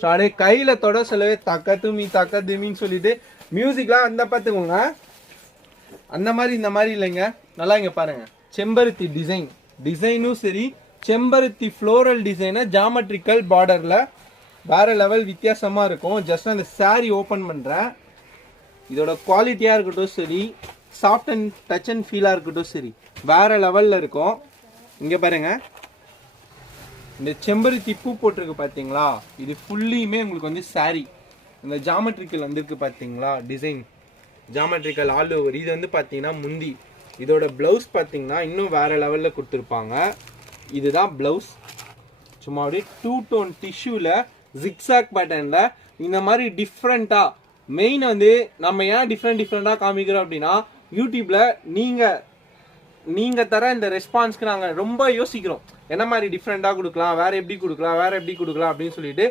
So அப்படியே கையில் தொட சொல்லவே தக்க துமின்னு சொல்லிட்டு மியூசிக்லாம் வந்தா பார்த்துக்கோங்க. அந்த மாதிரி இந்த மாதிரி இல்லைங்க, நல்லா இங்கே பாருங்க. செம்பருத்தி டிசைனும் சரி, செம்பருத்தி ஃப்ளோரல் டிசைனை ஜாமெட்ரிக்கல் பார்டரில் வேற லெவல் வித்தியாசமாக இருக்கும். ஜஸ்ட் அந்த சாரீ ஓப்பன் பண்ணுறேன். இதோட குவாலிட்டியாக இருக்கட்டும் சரி, சாஃப்ட் அண்ட் டச் அண்ட் ஃபீலாக இருக்கட்டும் சரி, வேற லெவலில் இருக்கும். இங்கே பாருங்க, இந்த செம்பருத்தி பூ போட்டிருக்கு பார்த்தீங்களா, இது ஃபுல்லியுமே உங்களுக்கு வந்து சாரீ இந்த ஜாமெட்ரிக்கல் வந்திருக்கு பார்த்தீங்களா, டிசைன் ஜாமெட்ரிக்கல் ஆல் ஓவர். இது வந்து பார்த்தீங்கன்னா முந்தி. இதோட ப்ளவுஸ் பார்த்தீங்கன்னா இன்னும் வேற லெவலில் கொடுத்துருப்பாங்க. இதுதான் ப்ளவுஸ். சும்மா அப்படியே 2 டோன் டிஷ்யூவில் ஜிக்ஸாக் பேட்டர்னில் இந்த மாதிரி டிஃப்ரெண்ட்டாக. மெயின் வந்து நம்ம ஏன் டிஃப்ரெண்ட்டாக காமிக்கிறோம் அப்படின்னா, யூடியூப்பில் நீங்கள் தர இந்த ரெஸ்பான்ஸ்க்கு நாங்கள் ரொம்ப யோசிக்கிறோம். என்ன மாதிரி டிஃப்ரெண்ட்டாக கொடுக்கலாம், வேறு எப்படி கொடுக்கலாம் அப்படின்னு சொல்லிட்டு